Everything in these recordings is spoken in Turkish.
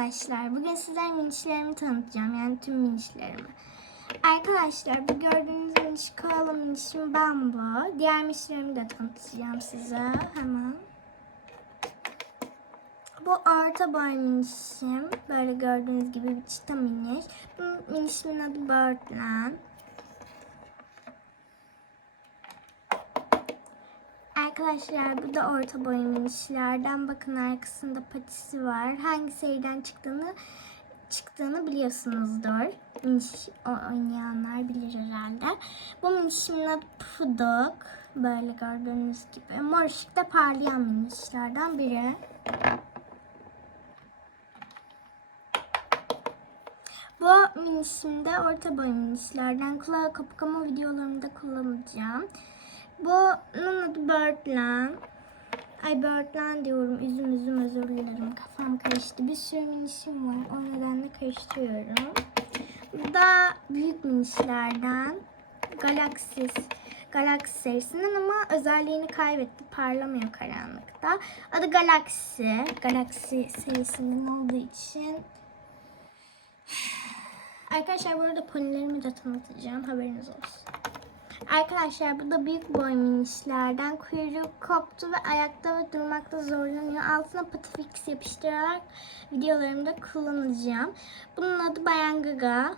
arkadaşlar. Bugün sizlere minişlerimi tanıtacağım. Yani tüm minişlerimi. Arkadaşlar bu gördüğünüz miniş koala minişim ben bu. Diğer minişlerimi de tanıtacağım size. Hemen. Bu orta boy minişim. Böyle gördüğünüz gibi bir çıta miniş. Bu minişimin adı Birdland. Arkadaşlar bu da orta boy minişlerden. Bakın arkasında patisi var. Hangi seriden çıktığını çıktığını biliyorsunuzdur. Miniş oynayanlar bilir herhalde. Bu minişimin adı Pudok. Böyle gördüğünüz gibi. Mor ışıkta parlayan minişlerden biri. Bu minişimde orta boy minişlerden kulağı kapkama videolarımda kullanacağım. Bunun adı Birdland. Ay Birdland diyorum. Üzüm üzüm özür dilerim. Kafam karıştı. Bir sürü minişim var. O nedenle karıştırıyorum. Bu da büyük minişlerden. Galaxis. Galaxy serisinden ama özelliğini kaybetti. Parlamıyor karanlıkta. Adı Galaxy. Galaxy serisinden olduğu için Arkadaşlar burada ponilerimi de tanıtacağım. Haberiniz olsun. Arkadaşlar bu da büyük boy minişlerden. Kuyruğu koptu ve ayakta ve durmakta zorlanıyor. Altına patifix yapıştırarak videolarımda kullanacağım. Bunun adı Bayan Gaga.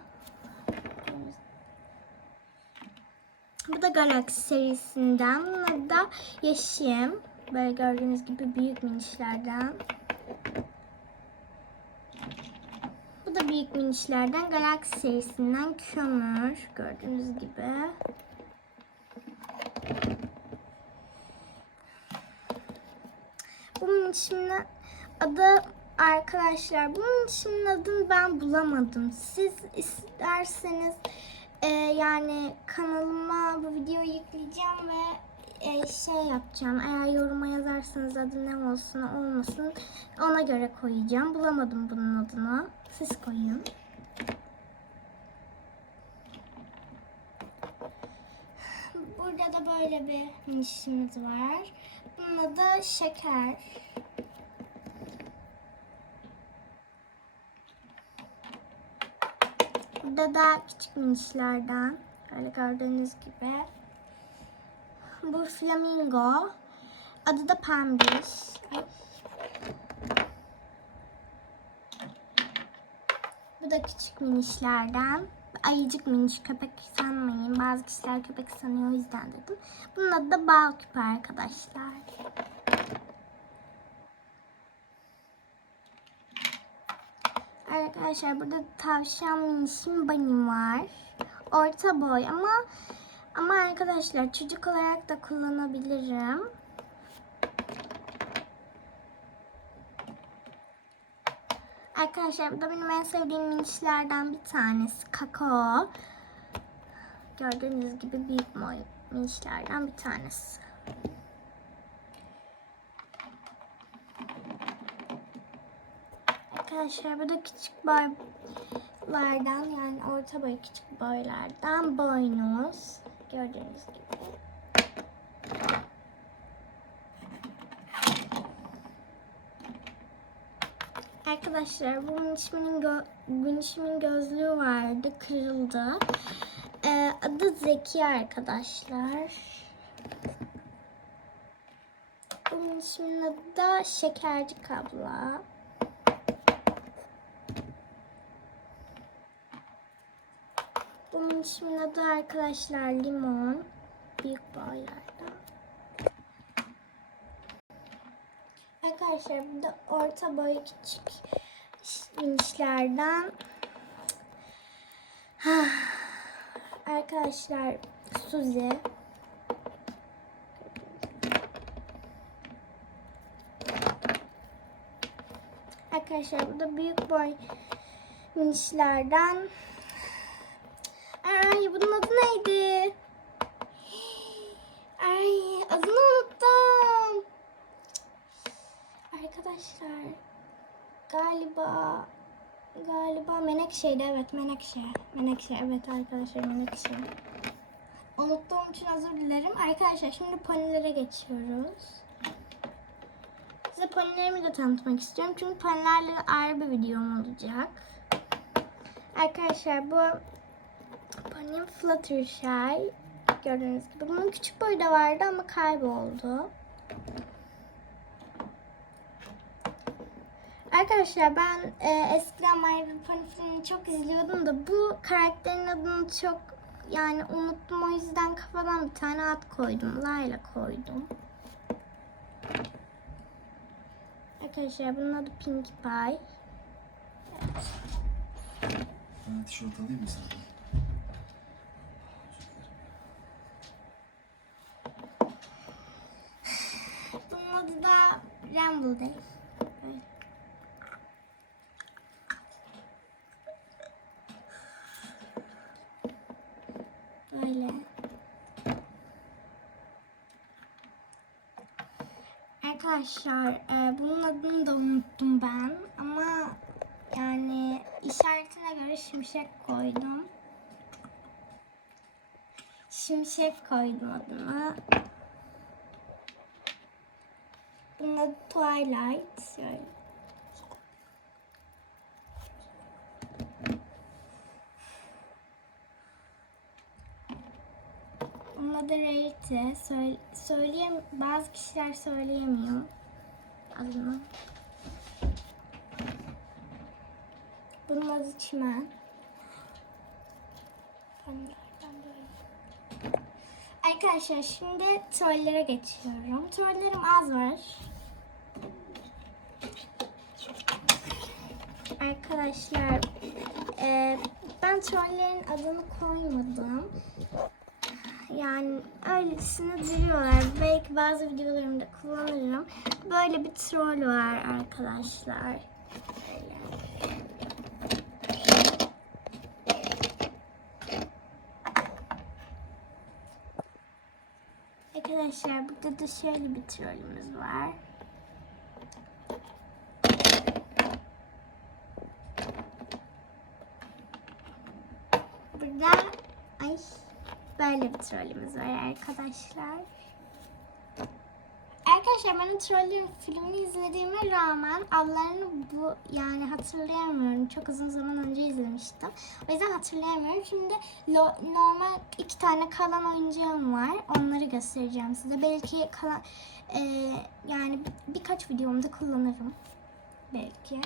Bu da Galaxy serisinden. Bunun adı da Yeşim. Böyle gördüğünüz gibi büyük minişlerden. Bu da büyük minişlerden Galaxy serisinden kömür. Gördüğünüz gibi. Minişimin adı arkadaşlar bu minişimin adını ben bulamadım. Siz isterseniz e, yani kanalıma bu videoyu yükleyeceğim ve e, şey yapacağım. Eğer yoruma yazarsanız adı ne olsun olmasın ona göre koyacağım. Bulamadım bunun adını. Siz koyun. Burada da böyle bir minişimiz var. Bunun adı şeker. Burada da küçük minişlerden. Böyle gördüğünüz gibi. Bu flamingo. Adı da pembiş. Bu da küçük minişlerden. Ayıcık miniş köpek sanmayın. Bazı kişiler köpek sanıyor o yüzden dedim. Bunun adı da bal küpe arkadaşlar. Arkadaşlar burada tavşan minişim benim var. Orta boy ama ama arkadaşlar çocuk olarak da kullanabilirim. Arkadaşlar bu da benim en sevdiğim minişlerden bir tanesi. Kakao. Gördüğünüz gibi büyük boy minişlerden bir tanesi. Arkadaşlar bu da küçük boylardan yani orta boy küçük boylardan boynuz. Gördüğünüz gibi. Arkadaşlar bu minişimin, gö minişimin gözlüğü vardı. Kırıldı. Ee, adı Zeki arkadaşlar. Bu minişimin adı da Şekerci Kabla. Bu minişimin adı arkadaşlar Limon. Büyük boylardan. Burada orta boy küçük minişlerden Arkadaşlar Suzi Arkadaşlar burada büyük boy minişlerden Ay bunun adı neydi? Ay adını unuttum. Arkadaşlar galiba galiba Menekşe'ydi evet Menekşe. Menekşe evet arkadaşlar Menekşe. Unuttuğum için özür dilerim. Arkadaşlar şimdi ponilere geçiyoruz. size ponilerimi de tanıtmak istiyorum. Çünkü ponilerle ayrı bir videom olacak. Arkadaşlar bu ponim Fluttershy. Gördüğünüz gibi. Bunun küçük boyu da vardı ama kayboldu. Arkadaşlar ben e, eskiden My Little Pony filmini çok izliyordum da bu karakterin adını çok yani unuttum o yüzden kafadan bir tane ad koydum. Layla koydum. Arkadaşlar bunun adı Pinkie Pie. Ben tişört alayım mı sana? Bunun adı da Ramble Day. Evet. Böyle. Arkadaşlar e, bunun adını da unuttum ben ama yani işaretine göre şimşek koydum. Şimşek koydum adına. Bunun adı Twilight. Şöyle. Rarity. Söyle, söyleyem bazı kişiler söyleyemiyor adını. Bunun adı Çimen. Arkadaşlar şimdi trollere geçiyorum. Trollerim az var. Arkadaşlar ben trollerin adını koymadım. Yani öylesine duruyorlar. Belki bazı videolarımda kullanırım. Böyle bir troll var arkadaşlar. Böyle. Arkadaşlar burada da şöyle bir trollümüz var. Burada ay bir trollümüz var arkadaşlar. Arkadaşlar ben o trollerin filmini izlediğime rağmen adlarını bu yani hatırlayamıyorum. Çok uzun zaman önce izlemiştim. O yüzden hatırlayamıyorum. Şimdi lo- normal iki tane kalan oyuncağım var. Onları göstereceğim size. Belki kalan e, yani birkaç videomda kullanırım. Belki.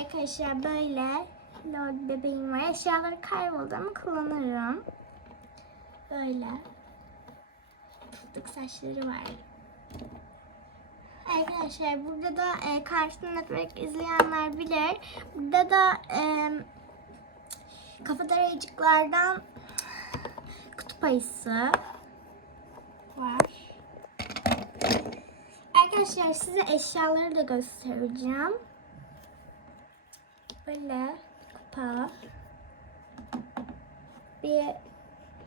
Arkadaşlar böyle lol bebeğim var. Eşyaları kayboldu ama kullanırım. Böyle. Fıstık saçları var. Arkadaşlar burada da e, Cartoon Network izleyenler bilir. Burada da e, kafa ayıcıklardan kutup ayısı var. Arkadaşlar size eşyaları da göstereceğim. Böyle kupa. Bir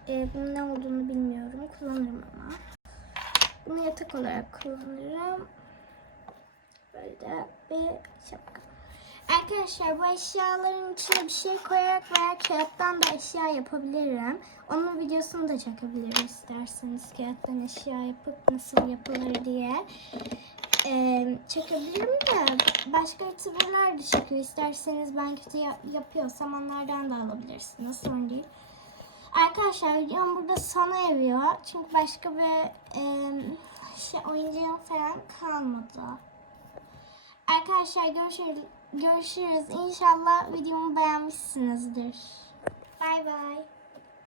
e, bunun ne olduğunu bilmiyorum. Kullanırım ama. Bunu yatak olarak kullanırım. Böyle bir şapka. Arkadaşlar bu eşyaların içine bir şey koyarak veya kağıttan da eşya yapabilirim. Onun videosunu da çekebilirim isterseniz kağıttan eşya yapıp nasıl yapılır diye. Ee, çekebilirim de başka youtuberlar da çekiyor. İsterseniz ben kötü ya- yapıyorsam onlardan da alabilirsiniz. Sorun değil. Arkadaşlar videom burada sona eriyor. Çünkü başka bir e, şey oyuncağım falan kalmadı. Arkadaşlar görüşürüz. Görüşürüz. İnşallah videomu beğenmişsinizdir. Bay bay.